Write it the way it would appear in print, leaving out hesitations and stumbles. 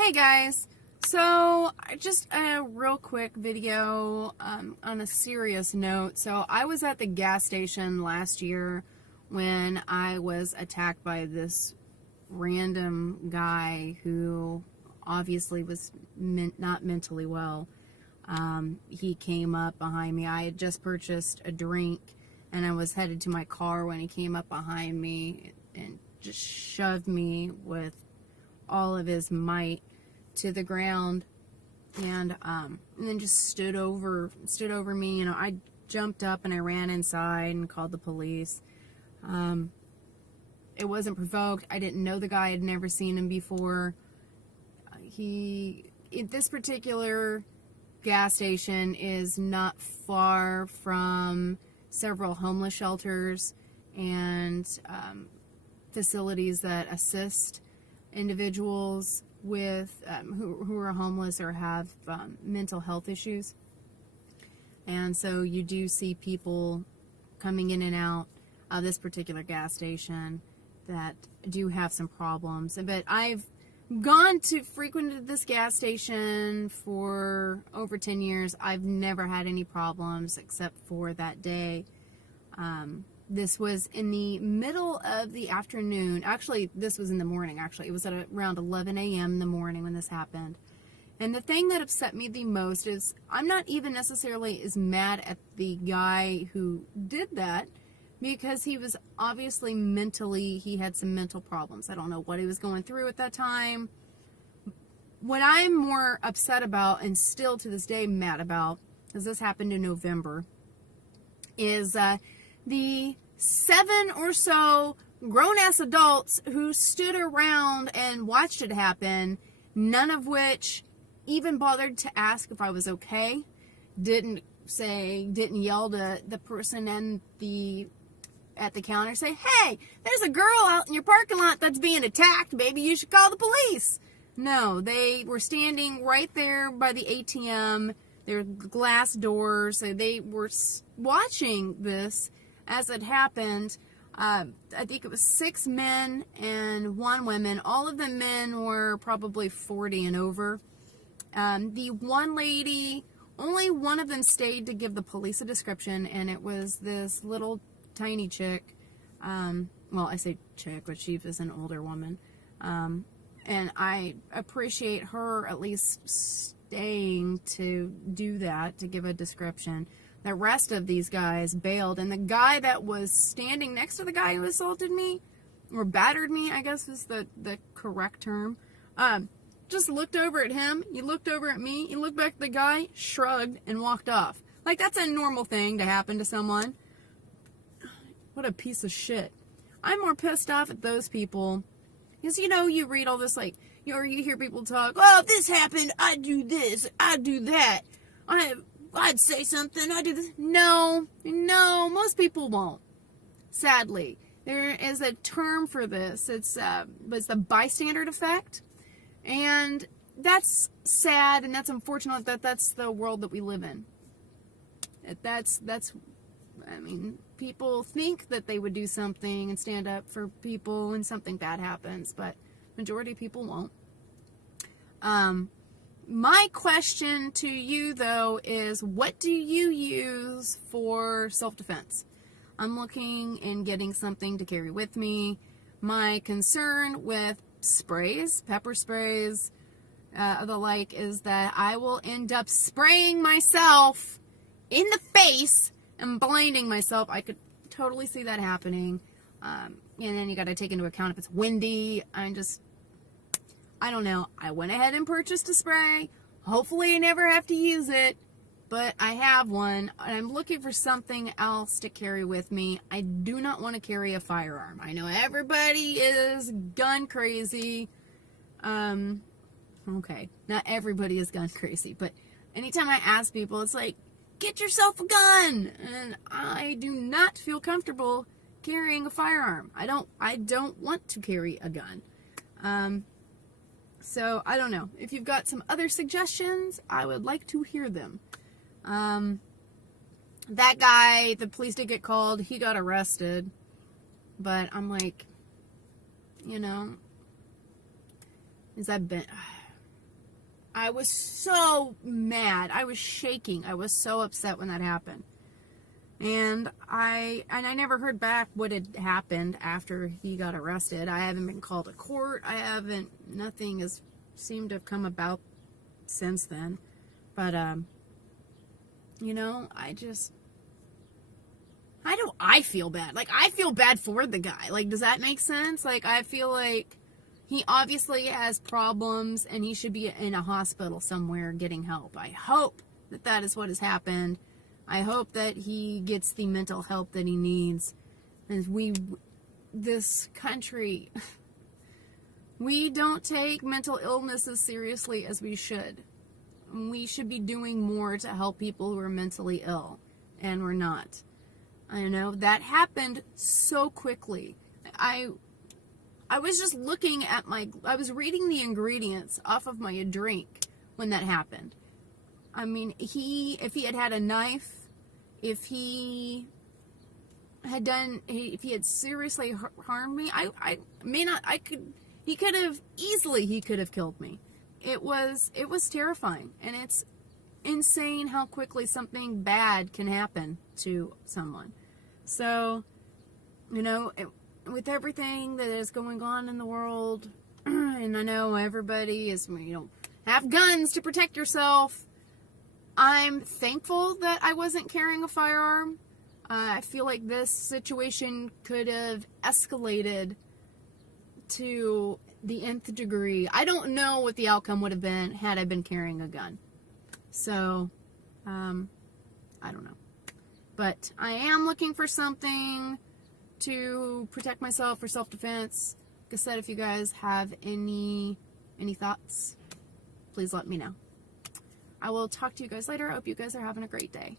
Hey guys, so just a real quick video on a serious note. So I was at the gas station last year when I was attacked by this random guy who obviously was not mentally well. He came up behind me. I had just purchased a drink and I was headed to my car when he came up behind me and just shoved me with all of his might to the ground, and then just stood over me. You know, I jumped up and I ran inside and called the police. It wasn't provoked. I didn't know the guy. I'd never seen him before. This particular gas station is not far from several homeless shelters and facilities that assist individuals with who are homeless or have mental health issues. And so you do see people coming in and out of this particular gas station that do have some problems. But I've frequented this gas station for over 10 years. I've never had any problems except for that day. This was in the middle of the afternoon. Actually, this was in the morning, actually. It was at around 11 a.m. in the morning when this happened. And the thing that upset me the most is I'm not even necessarily as mad at the guy who did that, because he was obviously he had some mental problems. I don't know what he was going through at that time. What I'm more upset about, and still to this day mad about, because this happened in November, is the 7 or so grown-ass adults who stood around and watched it happen, none of which even bothered to ask if I was okay, didn't yell to the person at the counter, say, "Hey, there's a girl out in your parking lot that's being attacked. Maybe you should call the police." No, they were standing right there by the ATM. There were glass doors. So they were watching this as it happened. I think it was 6 men and 1 woman. All of the men were probably 40 and over. The one lady, only one of them stayed to give the police a description, and it was this little tiny chick. Well, I say chick, but she was an older woman. And I appreciate her at least staying to do that, to give a description. The rest of these guys bailed, and the guy that was standing next to the guy who assaulted me, or battered me, I guess is the correct term, just looked over at him, he looked over at me, he looked back at the guy, shrugged, and walked off. Like, that's a normal thing to happen to someone. What a piece of shit. I'm more pissed off at those people, because, you know, you read all this, like, you hear people talk, "Oh, if this happened, I'd do this, I'd do that. I'd say something, I'd do this." No, most people won't. Sadly. There is a term for this. It's the bystander effect. And that's sad, and that's unfortunate that that's the world that we live in. I mean, people think that they would do something and stand up for people when something bad happens, but majority of people won't. My question to you, though, is what do you use for self-defense? I'm looking and getting something to carry with me. My concern with sprays, pepper sprays, the like, is that I will end up spraying myself in the face and blinding myself. I could totally see that happening. And then you got to take into account if it's windy. I don't know. I went ahead and purchased a spray. Hopefully I never have to use it, but I have one, and I'm looking for something else to carry with me. I do not want to carry a firearm. I know everybody is gun crazy. Okay, not everybody is gun crazy, but anytime I ask people, it's like, get yourself a gun, and I do not feel comfortable carrying a firearm. I don't want to carry a gun. So, I don't know. If you've got some other suggestions, I would like to hear them. That guy, the police did get called. He got arrested. But I'm like, you know, is that I was so mad. I was shaking. I was so upset when that happened. And I never heard back what had happened after he got arrested. I haven't been called to court. Nothing has seemed to have come about since then. But, you know, I feel bad. Like, I feel bad for the guy. Like, does that make sense? Like, I feel like he obviously has problems and he should be in a hospital somewhere getting help. I hope that that is what has happened. I hope that he gets the mental help that he needs. And this country, we don't take mental illness as seriously as we should. We should be doing more to help people who are mentally ill, and we're not. I know that happened so quickly. I was just looking at I was reading the ingredients off of my drink when that happened. I mean, if he had a knife, if he had seriously harmed me, he could have killed me. It was terrifying, and it's insane how quickly something bad can happen to someone. So, you know, with everything that is going on in the world, and I know everybody is, you know, have guns to protect yourself. I'm thankful that I wasn't carrying a firearm. I feel like this situation could have escalated to the nth degree. I don't know what the outcome would have been had I been carrying a gun. So, I don't know. But I am looking for something to protect myself for self-defense. Like I said, if you guys have any thoughts, please let me know. I will talk to you guys later. I hope you guys are having a great day.